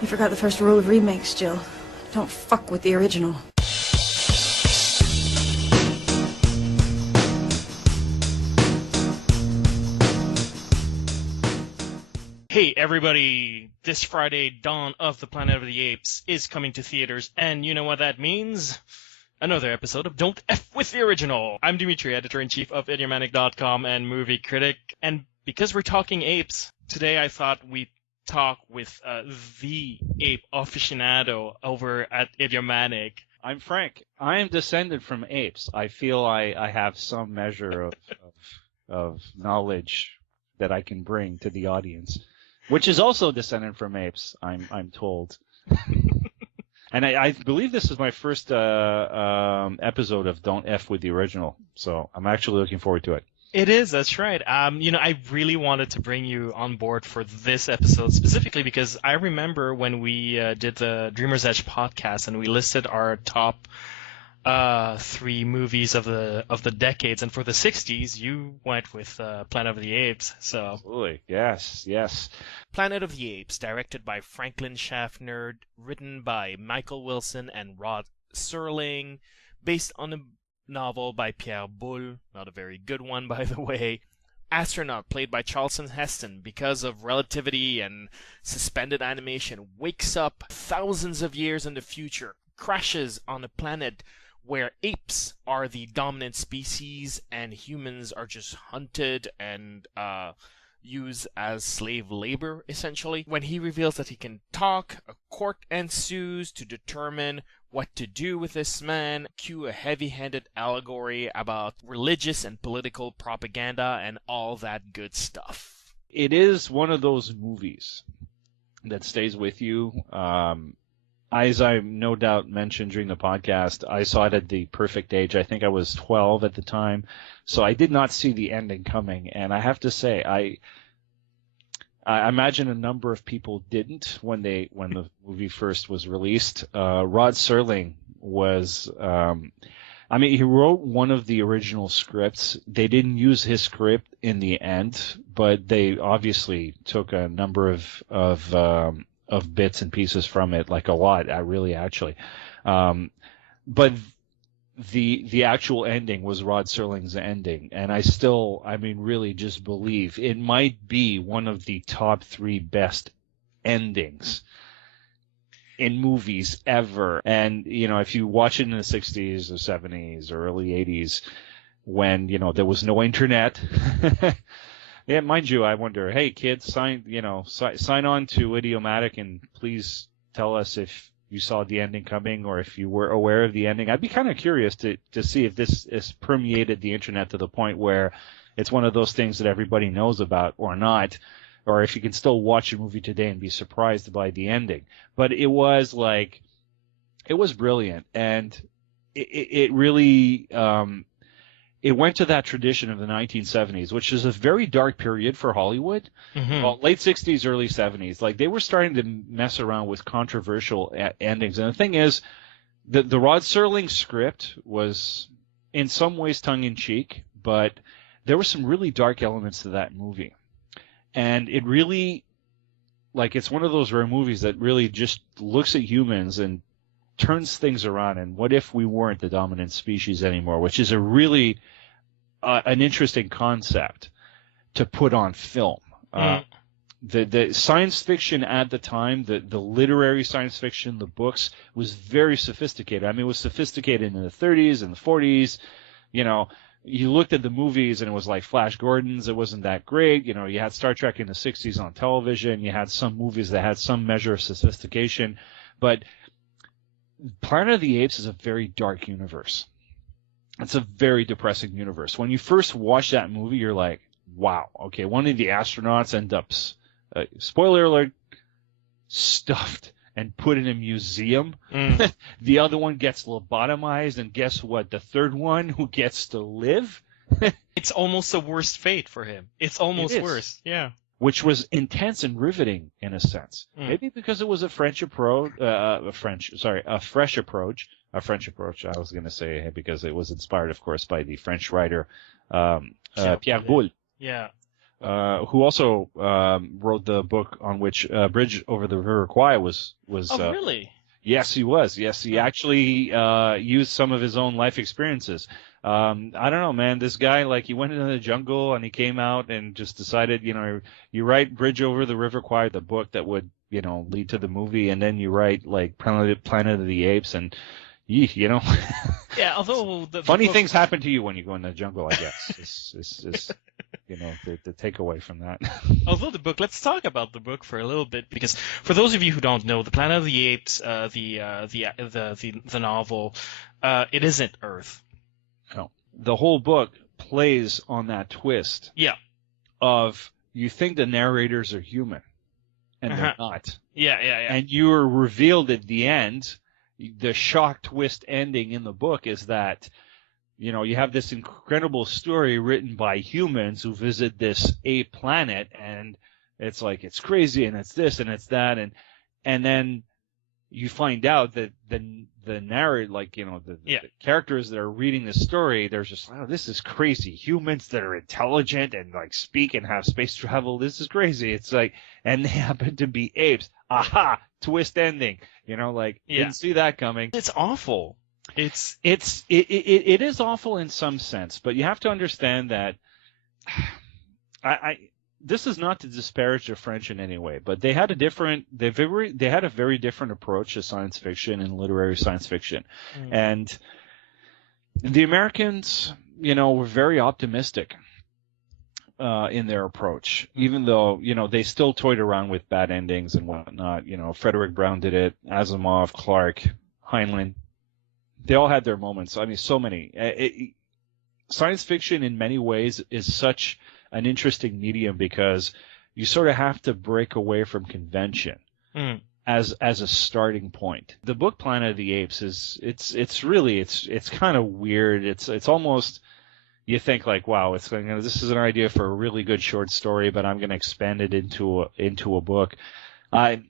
You forgot the first rule of remakes, Jill. Don't fuck with the original. Hey everybody, this Friday, Dawn of the Planet of the Apes is coming to theaters, and you know what that means? Another episode of Don't F With The Original. I'm Dimitri, editor-in-chief of Idiomatic.com and movie critic, and because we're talking apes, today I thought we'd talk with the ape aficionado over at Idiomatic. I'm Frank. I am descended from apes. I feel I have some measure of knowledge that I can bring to the audience, which is also descended from apes, I'm told. And I believe this is my first episode of Don't F With The Original, so I'm actually looking forward to it. It is, that's right. I really wanted to bring you on board for this episode specifically because I remember when we did the Dreamer's Edge podcast and we listed our top 3 movies of the decades, and for the 60s, you went with Planet of the Apes. So Absolutely, yes. Planet of the Apes, directed by Franklin Schaffner, written by Michael Wilson and Rod Serling, based on a novel by Pierre Boulle, not a very good one, by the way. Astronaut, played by Charlton Heston, because of relativity and suspended animation, wakes up thousands of years in the future, crashes on a planet where apes are the dominant species and humans are just hunted and used as slave labor, essentially. When he reveals that he can talk, a court ensues to determine what to do with this man. Cue a heavy-handed allegory about religious and political propaganda and all that good stuff. It is one of those movies that stays with you. As I no doubt mentioned during the podcast, I saw it at the perfect age. I think I was 12 at the time, so I did not see the ending coming. And I have to say, I imagine a number of people didn't when the movie first was released. Rod Serling was, he wrote one of the original scripts. They didn't use his script in the end, but they obviously took a number of bits and pieces from it, like a lot, really, actually. But the actual ending was Rod Serling's ending, and I still, really just believe it might be one of the top 3 best endings in movies ever. And, if you watch it in the 60s or 70s or early 80s, when, there was no internet, yeah, mind you, I wonder, hey kids, sign on to Idiomatic and please tell us if you saw the ending coming or if you were aware of the ending. I'd be kind of curious to see if this has permeated the internet to the point where it's one of those things that everybody knows about or not, or if you can still watch a movie today and be surprised by the ending. But it was brilliant, and it really it went to that tradition of the 1970s, which is a very dark period for Hollywood. Mm-hmm. Well, late 60s, early 70s. Like, they were starting to mess around with controversial endings. And the thing is, the Rod Serling script was in some ways tongue-in-cheek, but there were some really dark elements to that movie. And it really, it's one of those rare movies that really just looks at humans and turns things around, and what if we weren't the dominant species anymore, which is a really an interesting concept to put on film. The science fiction at the time, the literary science fiction, the books, was very sophisticated. It was sophisticated in the 30s and the 40s. You looked at the movies and it was like Flash Gordon's. It wasn't that great. You had Star Trek in the 60s on television. You had some movies that had some measure of sophistication, but Planet of the Apes is a very dark universe. It's a very depressing universe. When you first watch that movie, you're like, wow, okay, one of the astronauts ends up, spoiler alert, stuffed and put in a museum. The other one gets lobotomized, and guess what? The third one, who gets to live? It's almost a worse fate for him. It's almost worse, yeah. Which was intense and riveting in a sense. Maybe because it was a fresh approach. I was going to say, because it was inspired, of course, by the French writer Pierre Boulle. Yeah. who also wrote the book on which Bridge Over the River Kwai was. Oh, really? Yes, he was. Yes, he actually used some of his own life experiences. I don't know, man. This guy, like, he went into the jungle and he came out and just decided, you write Bridge Over the River Kwai, the book that would, lead to the movie, and then you write like Planet of the Apes, and Yeah, although funny book... things happen to you when you go in the jungle, I guess. It's the takeaway from that. Although the book, let's talk about the book for a little bit, because for those of you who don't know, the Planet of the Apes, the novel, it isn't Earth. No, the whole book plays on that twist. Yeah. Of you think the narrators are human, and they're not. Yeah. And you are revealed at the end. The shock twist ending in the book is that, you have this incredible story written by humans who visit this ape planet, and it's like, it's crazy, and it's this, and it's that, and then you find out that the narrator, like, the characters that are reading the story, they're just like, oh, this is crazy. Humans that are intelligent and, like, speak and have space travel, this is crazy. It's like, and they happen to be apes. Aha! Twist ending. Didn't see that coming. It's awful. It is awful in some sense, but you have to understand that this is not to disparage the French in any way, but they had a very different approach to science fiction and literary science fiction. And the Americans, were very optimistic in their approach, even though, they still toyed around with bad endings and whatnot. Frederick Brown did it, Asimov, Clarke, Heinlein. They all had their moments. I mean, so many. Science fiction in many ways is such an interesting medium because you sort of have to break away from convention as a starting point. The book Planet of the Apes it's kind of weird. It's almost, you think like, wow, this is an idea for a really good short story, but I'm going to expand it into a book. I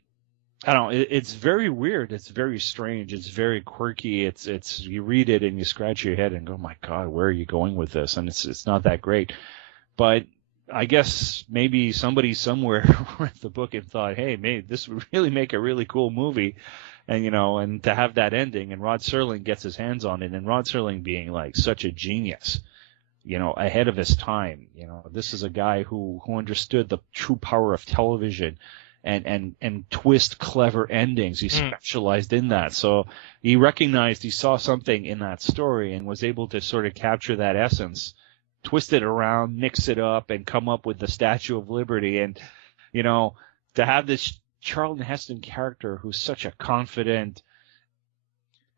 don't know. It's very weird. It's very strange. It's very quirky. It's you read it and you scratch your head and go, my God, where are you going with this? And it's not that great. But I guess maybe somebody somewhere read the book and thought, hey, maybe this would really make a really cool movie. And, and to have that ending, and Rod Serling gets his hands on it, and Rod Serling being like such a genius, ahead of his time. This is a guy who understood the true power of television and twist clever endings. He specialized in that. So he recognized he saw something in that story and was able to sort of capture that essence, twist it around, mix it up, and come up with the Statue of Liberty. And, to have this Charlton Heston character who's such a confident,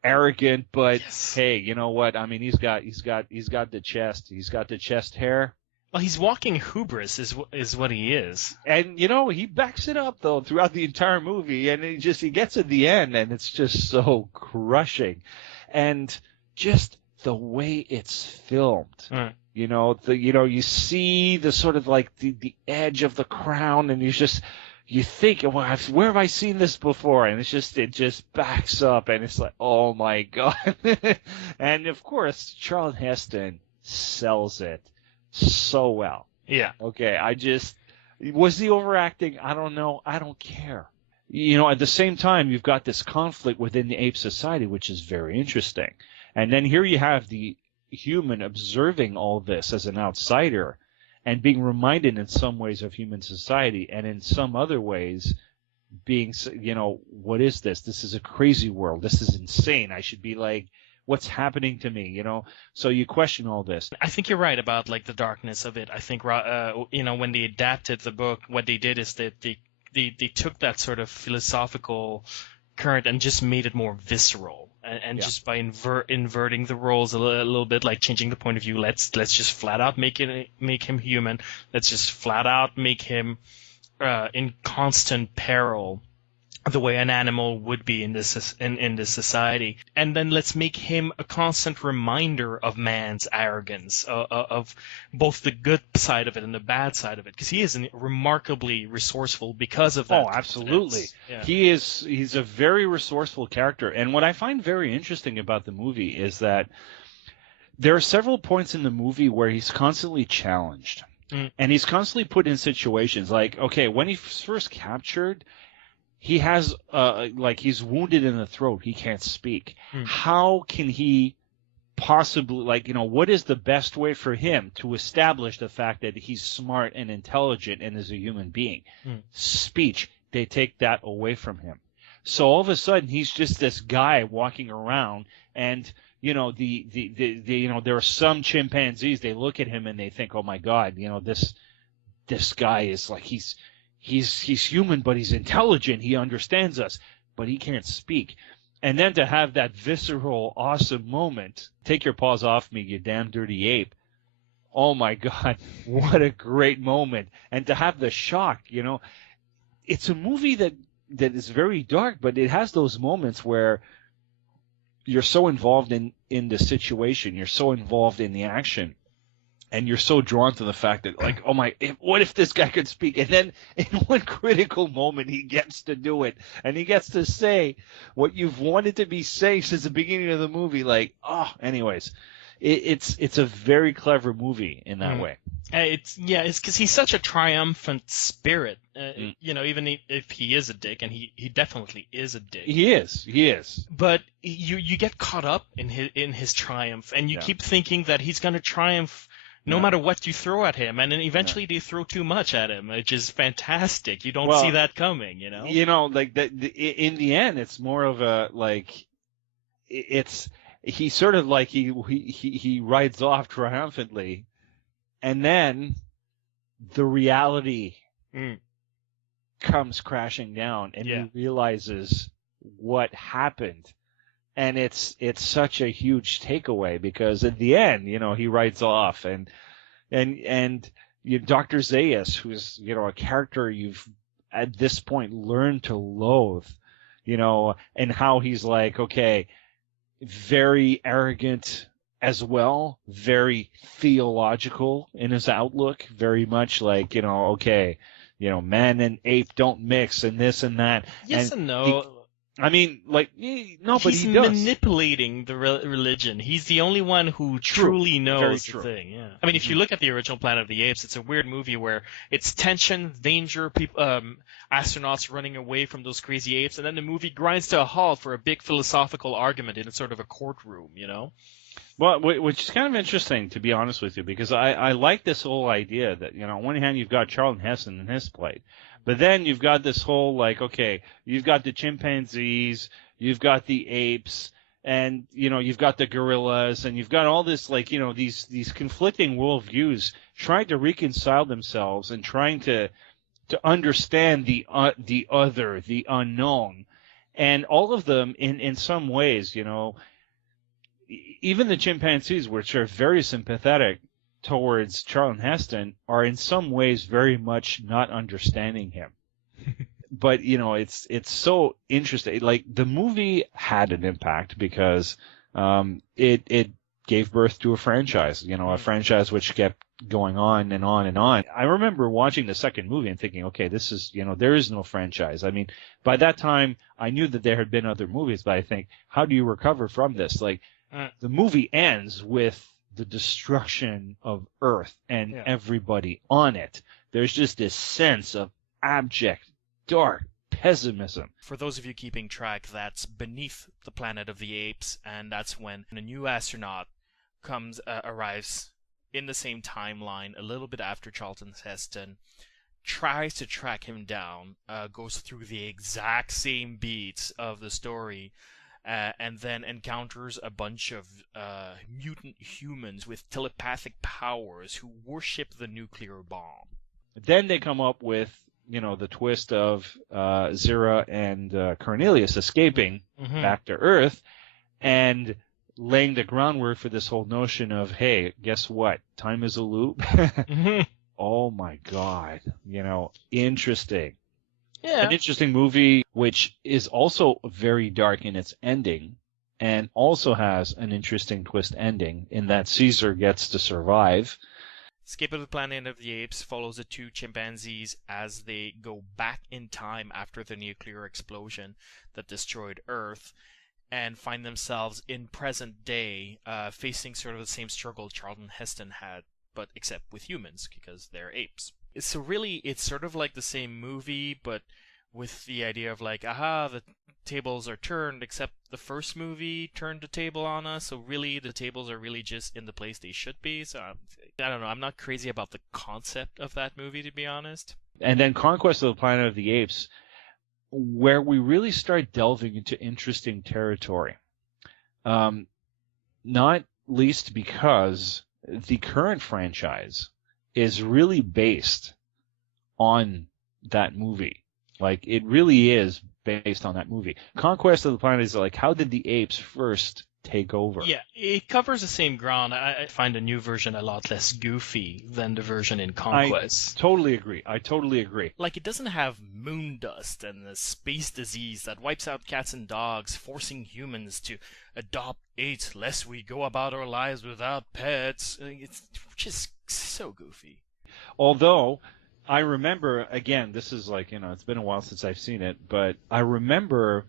arrogant, but hey, you know what? I mean, he's got the chest. He's got the chest hair. Well, he's walking hubris is what he is. And, he backs it up, though, throughout the entire movie. And he gets at the end, and it's just so crushing. And just the way it's filmed. You see the sort of like the edge of the crown, and you think, well, where have I seen this before? And it just backs up, and it's like, oh my God. And of course, Charlton Heston sells it so well. Yeah. Okay. Was he overacting? I don't know. I don't care. At the same time, you've got this conflict within the ape society, which is very interesting. And then here you have the human observing all this as an outsider and being reminded in some ways of human society, and in some other ways being, what is this? This is a crazy world. This is insane. I should be like, what's happening to me? So you question all this. I think you're right about like the darkness of it. I think, when they adapted the book, what they did is that they took that sort of philosophical current and just made it more visceral. And just by inverting the roles a little bit, like changing the point of view, let's just flat out make him human. Let's just flat out make him in constant peril, the way an animal would be in this society. And then let's make him a constant reminder of man's arrogance, of both the good side of it and the bad side of it, because he is remarkably resourceful because of that. Oh, absolutely. Yeah. He's a very resourceful character. And what I find very interesting about the movie is that there are several points in the movie where he's constantly challenged. And he's constantly put in situations like, okay, when he's first captured, he has, he's wounded in the throat. He can't speak. How can he possibly, what is the best way for him to establish the fact that he's smart and intelligent and is a human being? Speech. They take that away from him. So all of a sudden, he's just this guy walking around, and there are some chimpanzees. They look at him and they think, "Oh my God, this guy is like he's human, but he's intelligent. He understands us, but he can't speak." And then to have that visceral, awesome moment, take your paws off me, you damn dirty ape. Oh my God, what a great moment! And to have the shock, it's a movie that is very dark, but it has those moments where you're so involved in the situation, you're so involved in the action, and you're so drawn to the fact that, what if this guy could speak? And then in one critical moment, he gets to do it, and he gets to say what you've wanted to be saying since the beginning of the movie. Anyways, it's a very clever movie in that way. It's because he's such a triumphant spirit. Even if he is a dick, and he definitely is a dick. He is. But you get caught up in his triumph, and you keep thinking that he's going to triumph no matter what you throw at him, and then eventually they throw too much at him, which is fantastic. You don't see that coming, in the end, it's more of a he sort of he rides off triumphantly, and then the reality comes crashing down, and he realizes what happened. And it's such a huge takeaway, because at the end, he rides off, and Dr. Zaius, who's a character you've at this point learned to loathe, and how he's very arrogant as well, very theological in his outlook, very much man and ape don't mix, and this and that. Yes and no. But he's he does. manipulating the religion. He's the only one who truly knows the thing. Yeah. I mean, if you look at the original Planet of the Apes, it's a weird movie where it's tension, danger, people, astronauts running away from those crazy apes, and then the movie grinds to a halt for a big philosophical argument in a sort of a courtroom. Well, which is kind of interesting, to be honest with you, because I like this whole idea that, on one hand, you've got Charlton Heston in his plate, but then you've got this whole, you've got the chimpanzees, you've got the apes, and, you've got the gorillas, and you've got all this, these conflicting worldviews trying to reconcile themselves and trying to understand the other, the unknown. And all of them, in some ways, even the chimpanzees, which are very sympathetic towards Charlton Heston, are in some ways very much not understanding him. But it's so interesting. The movie had an impact because it gave birth to a franchise. A franchise which kept going on and on and on. I remember watching the second movie and thinking, okay, this is there is no franchise. I mean, by that time I knew that there had been other movies, but I think, how do you recover from this? The movie ends with the destruction of Earth and everybody on it. There's just this sense of abject, dark pessimism. For those of you keeping track, that's beneath the Planet of the Apes, and that's when a new astronaut arrives in the same timeline, a little bit after Charlton Heston, tries to track him down, goes through the exact same beats of the story, and then encounters a bunch of mutant humans with telepathic powers who worship the nuclear bomb. Then they come up with, the twist of Zira and Cornelius escaping back to Earth and laying the groundwork for this whole notion of, hey, guess what? Time is a loop. Oh my God. Interesting. Yeah. An interesting movie, which is also very dark in its ending, and also has an interesting twist ending in that Caesar gets to survive. Escape of the Planet of the Apes follows the two chimpanzees as they go back in time after the nuclear explosion that destroyed Earth, and find themselves in present day, facing sort of the same struggle Charlton Heston had, but except with humans, because they're apes. So really, it's sort of like the same movie, but with the idea of like, aha, the tables are turned, except the first movie turned the table on us, so really the tables are really just in the place they should be. So I don't know, I'm not crazy about the concept of that movie, to be honest. And then Conquest of the Planet of the Apes, where we really start delving into interesting territory. Not least because the current franchise is really based on that movie. Like, it really is based on that movie. Conquest of the Planet is like, how did the apes first take over? Yeah, it covers the same ground. I find the new version a lot less goofy than the version in Conquest. I totally agree. Like, it doesn't have moon dust and a space disease that wipes out cats and dogs, forcing humans to adopt apes lest we go about our lives without pets. It's just so goofy. Although, I remember, again, this is like, it's been a while since I've seen it, but I remember,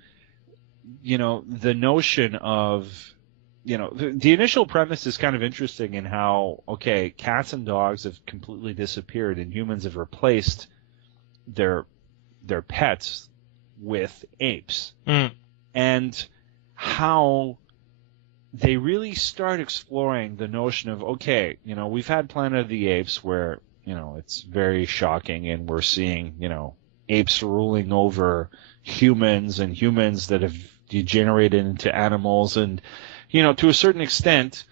the notion of, the initial premise is kind of interesting in how, okay, cats and dogs have completely disappeared and humans have replaced their pets with apes. And how they really start exploring the notion of, okay, we've had Planet of the Apes where, it's very shocking and we're seeing, apes ruling over humans and humans that have degenerated into animals and, to a certain extent,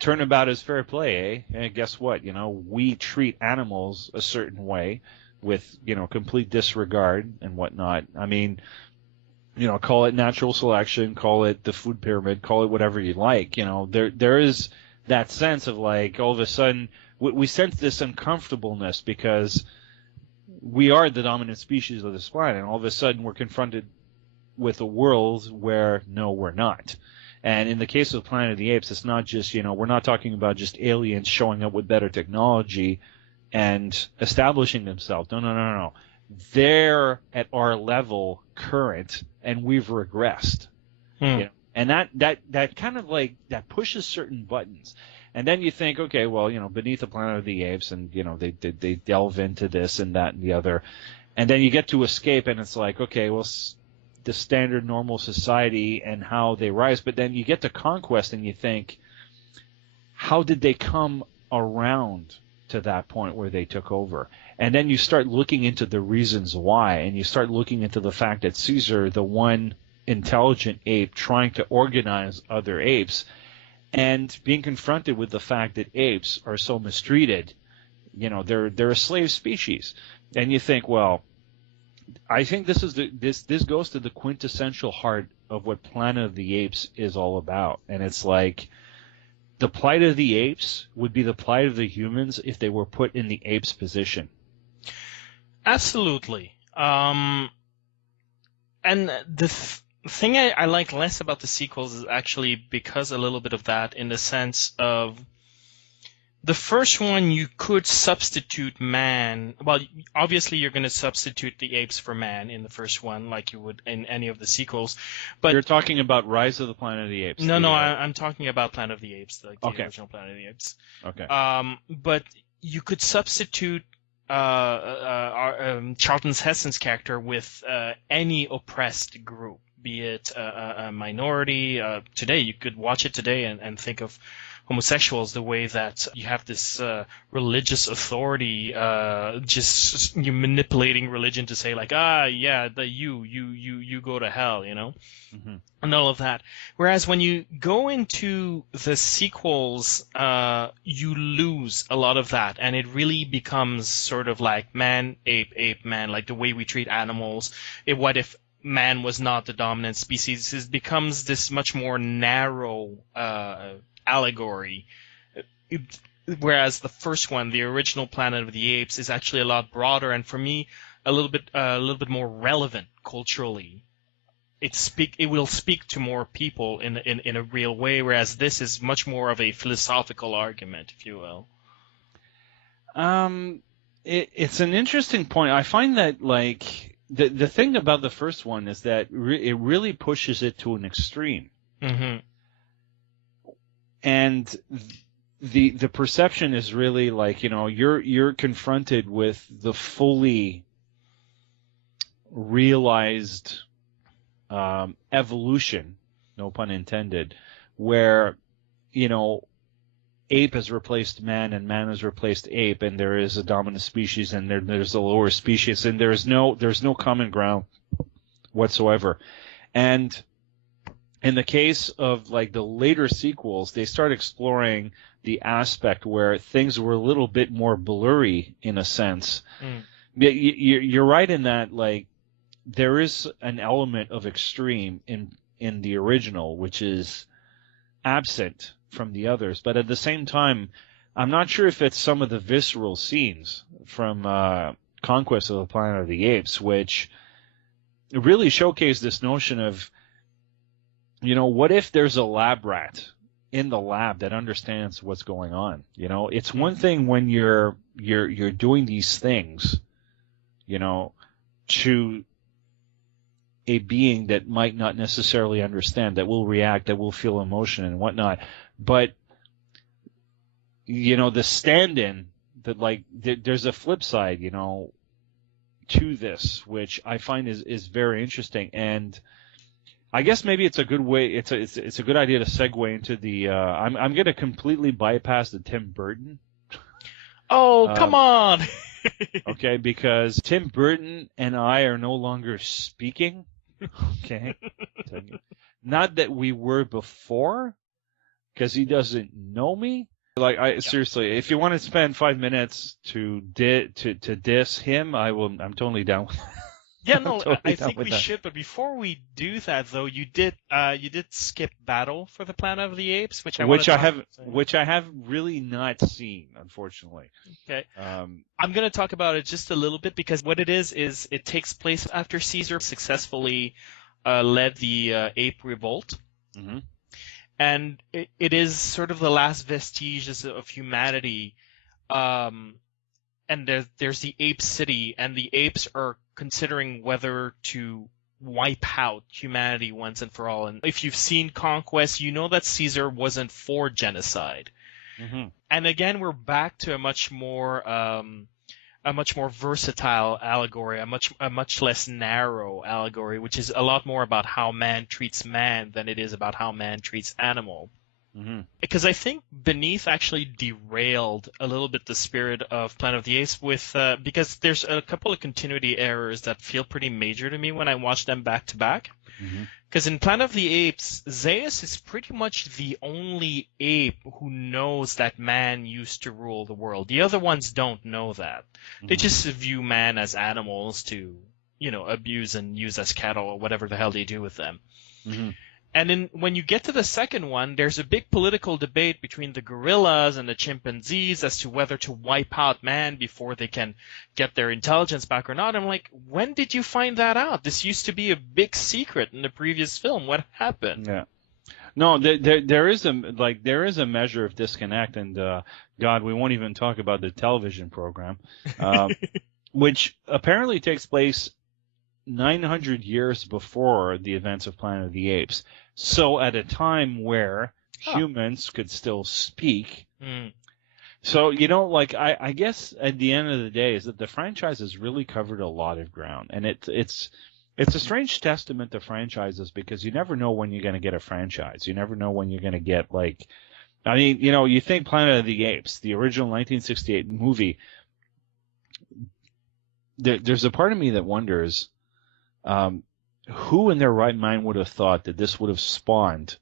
turnabout is fair play, eh? And guess what? We treat animals a certain way with, complete disregard and whatnot. I mean, call it natural selection, call it the food pyramid, call it whatever you like. There is that sense of like, all of a sudden, we sense this uncomfortableness because we are the dominant species of this planet, and all of a sudden we're confronted with a world where, no, we're not. And in the case of Planet of the Apes, it's not just, we're not talking about just aliens showing up with better technology and establishing themselves. No. They're at our level current, and we've regressed. And that kind of like, that pushes certain buttons. And then you think, okay, well, beneath the Planet of the Apes, and, they delve into this and that and the other. And then you get to Escape, and it's like, okay, well, the standard normal society and how they rise. But then you get to Conquest, and you think, how did they come around to that point where they took over? And then you start looking into the reasons why, and you start looking into the fact that Caesar, the one intelligent ape trying to organize other apes, and being confronted with the fact that apes are so mistreated, they're a slave species. And you think, well, I think this goes to the quintessential heart of what Planet of the Apes is all about. And it's like, the plight of the apes would be the plight of the humans if they were put in the apes' position. Absolutely. And the thing I like less about the sequels is actually because a little bit of that, in the sense of the first one, you could substitute man. Well, obviously you're going to substitute the apes for man in the first one, like you would in any of the sequels. But you're talking about Rise of the Planet of the Apes. I'm talking about Planet of the Apes, the okay. original Planet of the Apes. Okay. But you could substitute Charlton Heston's character with any oppressed group, be it a minority. Today, you could watch it today and think of homosexuals the way that you have this religious authority, just you manipulating religion to say like, you go to hell, Mm-hmm. and all of that. Whereas when you go into the sequels, you lose a lot of that, and it really becomes sort of like man, ape, man, like the way we treat animals. What if man was not the dominant species? It becomes this much more narrow allegory, whereas the first one, the original Planet of the Apes, is actually a lot broader, and for me, a little bit more relevant culturally. It will speak to more people in a real way, whereas this is much more of a philosophical argument, if you will. It's an interesting point. I find that like the thing about the first one is that it really pushes it to an extreme. Mm-hmm. And the perception is really like, you're confronted with the fully realized evolution, no pun intended, where ape has replaced man and man has replaced ape, and there is a dominant species and there's a lower species, and there's no common ground whatsoever. And in the case of like the later sequels, they start exploring the aspect where things were a little bit more blurry in a sense. You're right in that, like, there is an element of extreme in the original, which is absent from the others. But at the same time, I'm not sure if it's some of the visceral scenes from Conquest of the Planet of the Apes, which really showcase this notion of, what if there's a lab rat in the lab that understands what's going on? It's one thing when you're doing these things, to a being that might not necessarily understand, that will react, that will feel emotion and whatnot. But, the stand-in, that like, there's a flip side, to this, which I find is very interesting. And I guess maybe it's a good way. It's a good idea to segue into the. I'm going to completely bypass the Tim Burton. Oh, come on! Okay, because Tim Burton and I are no longer speaking. Okay, not that we were before, because he doesn't know me. Like, seriously, if you want to spend 5 minutes to diss him, I'm totally down with that. Yeah, no, totally I down think with we that. should. But before we do that, though, you did skip Battle for the Planet of the Apes, which I have really not seen, unfortunately. Okay. I'm going to talk about it just a little bit, because what it is it takes place after Caesar successfully led the ape revolt. Mm-hmm. And it is sort of the last vestiges of humanity. And there's the ape city, and the apes are considering whether to wipe out humanity once and for all. And if you've seen Conquest, you know that Caesar wasn't for genocide. Mm-hmm. And again, we're back to a much more versatile allegory, a much less narrow allegory, which is a lot more about how man treats man than it is about how man treats animal. Mm-hmm. Because I think Beneath actually derailed a little bit the spirit of Planet of the Apes because there's a couple of continuity errors that feel pretty major to me when I watch them back to back. Because in Planet of the Apes, Zeus is pretty much the only ape who knows that man used to rule the world. The other ones don't know that. They just view man as animals to, abuse and use as cattle or whatever the hell they do with them. Mm-hmm. And then when you get to the second one, there's a big political debate between the gorillas and the chimpanzees as to whether to wipe out man before they can get their intelligence back or not. I'm like, when did you find that out? This used to be a big secret in the previous film. What happened? Yeah. No, there is a measure of disconnect, and God, we won't even talk about the television program, which apparently takes place 900 years before the events of Planet of the Apes. So at a time where humans could still speak. So, I guess at the end of the day is that the franchise has really covered a lot of ground. And it's a strange testament to franchises, because you never know when you're going to get a franchise. You never know when you're going to get, you think Planet of the Apes, the original 1968 movie, there's a part of me that wonders, who in their right mind would have thought that this would have spawned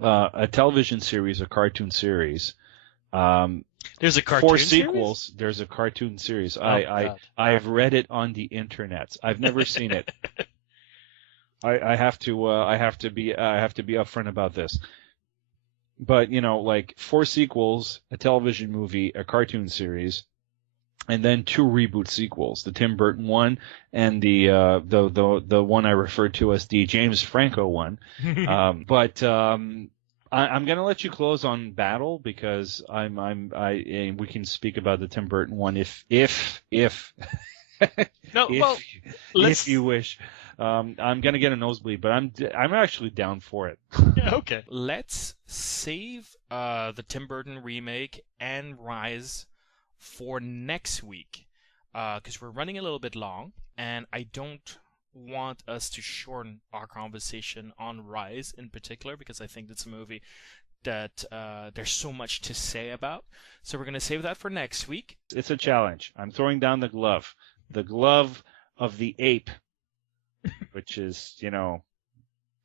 a television series, a cartoon series? There's a cartoon 4 series? sequels. There's a cartoon series. I've read it on the internet. I've never seen it. I have to be upfront about this. But 4 sequels, a television movie, a cartoon series, and then 2 reboot sequels, the Tim Burton one and the one I referred to as the James Franco one. But I'm going to let you close on Battle, because we can speak about the Tim Burton one if No, if you wish. I'm gonna get a nosebleed, but I'm actually down for it. Yeah, okay. Let's save the Tim Burton remake and Rise for next week, because we're running a little bit long, and I don't want us to shorten our conversation on Rise in particular, because I think it's a movie that there's so much to say about. So we're going to save that for next week. It's a challenge. I'm throwing down the glove of the ape, which is,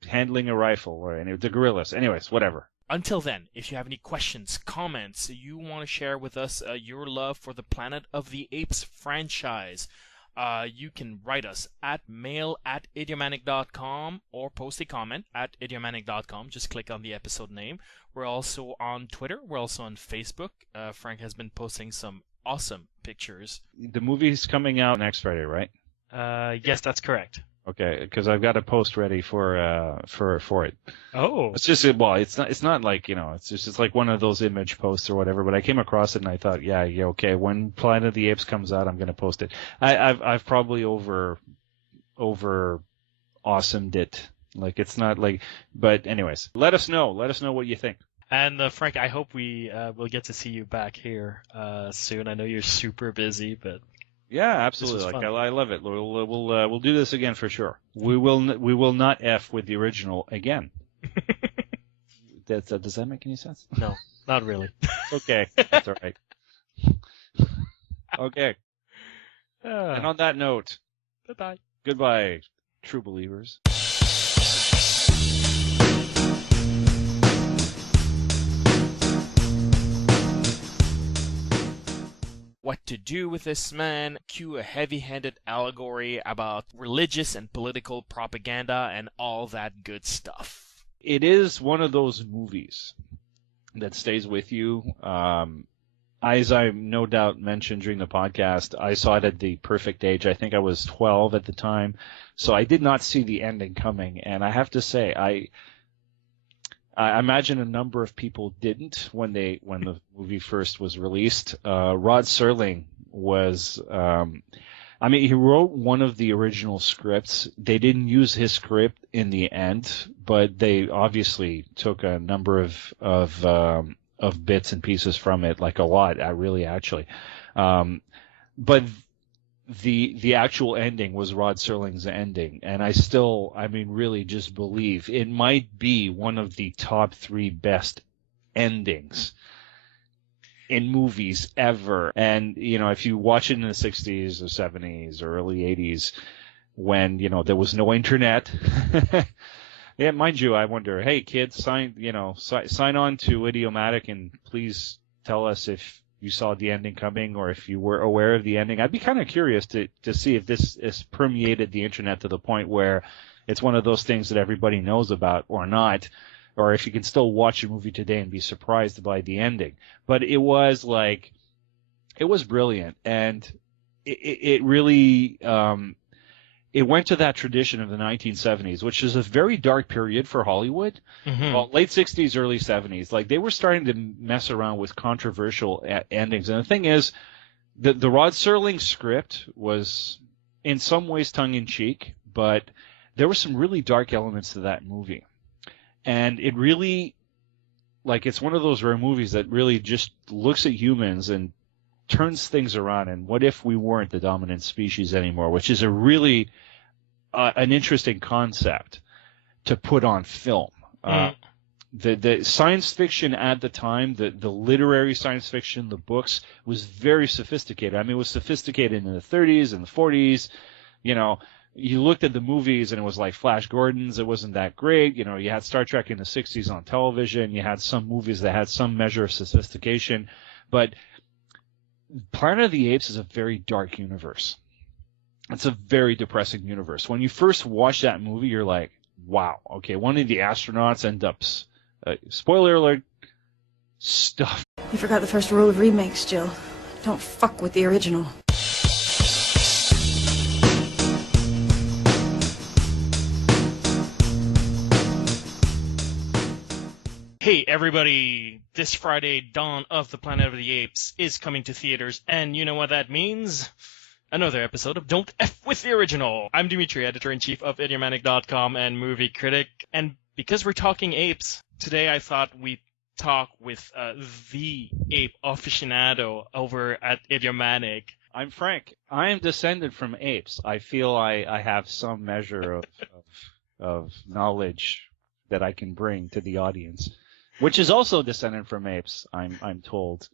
handling a rifle, or the gorillas. Anyways, whatever. Until then, if you have any questions, comments, you want to share with us your love for the Planet of the Apes franchise, you can write us at mail@idiomatic.com or post a comment at idiomatic.com. Just click on the episode name. We're also on Twitter. We're also on Facebook. Frank has been posting some awesome pictures. The movie's coming out next Friday, right? Yes, that's correct. Okay, because I've got a post ready for it. Oh. It's just it's not like it's like one of those image posts or whatever. But I came across it and I thought, yeah, okay. When Planet of the Apes comes out, I'm going to post it. I've probably over awesomed it. Like it's not like, but anyways, let us know what you think. And Frank, I hope we will get to see you back here soon. I know you're super busy, but. Yeah, absolutely. Like I love it. We'll do this again for sure. We will not F with the original again. Does that make any sense? No, not really. Okay, that's all right. Okay. And on that note, Bye-bye. Goodbye, true believers. What to do with this man, cue a heavy-handed allegory about religious and political propaganda and all that good stuff. It is one of those movies that stays with you. As I no doubt mentioned during the podcast, I saw it at the perfect age. I think I was 12 at the time, so I did not see the ending coming. And I have to say, I imagine a number of people didn't when the movie first was released. Rod Serling was, he wrote one of the original scripts. They didn't use his script in the end, but they obviously took a number of bits and pieces from it, like a lot, really actually. But the actual ending was Rod Serling's ending, and I still, really just believe it might be one of the top 3 best endings in movies ever. And, if you watch it in the 60s or 70s or early 80s, when, there was no internet, yeah, mind you, I wonder, hey kids, sign on to Idiomatic and please tell us if you saw the ending coming or if you were aware of the ending. I'd be kind of curious to see if this has permeated the internet to the point where it's one of those things that everybody knows about or not, or if you can still watch a movie today and be surprised by the ending. But it was brilliant, and it really it went to that tradition of the 1970s, which is a very dark period for Hollywood. Mm-hmm. Well, late 60s, early 70s. Like, they were starting to mess around with controversial endings. And the thing is, the Rod Serling script was in some ways tongue-in-cheek, but there were some really dark elements to that movie. And it really, it's one of those rare movies that really just looks at humans and turns things around, and what if we weren't the dominant species anymore, which is a really an interesting concept to put on film. The science fiction at the time, the literary science fiction, the books, was very sophisticated. It was sophisticated in the 30s and the 40s. You looked at the movies and it was like Flash Gordon's. It wasn't that great. You had Star Trek in the 60s on television. You had some movies that had some measure of sophistication, but Planet of the Apes is a very dark universe. It's a very depressing universe. When you first watch that movie, you're like, wow, okay, one of the astronauts ends up, spoiler alert, stuff. You forgot the first rule of remakes, Jill. Don't fuck with the original. Hey everybody, this Friday, Dawn of the Planet of the Apes is coming to theaters, and you know what that means? another episode of Don't F with the Original. I'm Dimitri, editor-in-chief of Idiomatic.com and movie critic. And because we're talking apes, today I thought we'd talk with the ape aficionado over at Idiomatic. I'm Frank. I am descended from apes. I feel I have some measure of knowledge that I can bring to the audience, which is also descended from apes, I'm told.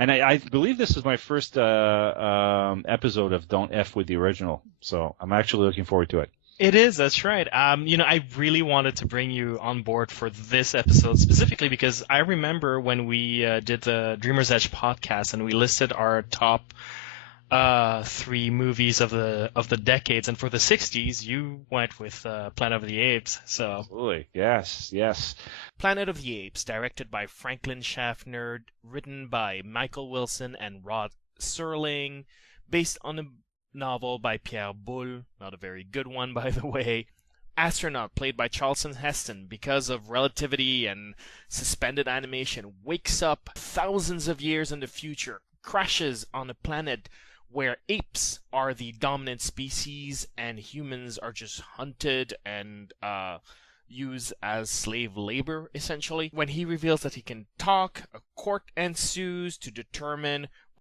And I believe this is my first episode of Don't F with the Original, so I'm actually looking forward to it. It is, that's right. I really wanted to bring you on board for this episode specifically because I remember when we did the Dreamer's Edge podcast and we listed our top 3 movies of the decades, and for the 60s, you went with Planet of the Apes. So Absolutely, yes. Planet of the Apes, directed by Franklin Schaffner, written by Michael Wilson and Rod Serling, based on a novel by Pierre Boulle, not a very good one, by the way. Astronaut, played by Charlton Heston, because of relativity and suspended animation, wakes up thousands of years in the future, crashes on a planet where apes are the dominant species and humans are just hunted and used as slave labor, essentially. When he reveals that he can talk, a court ensues to determine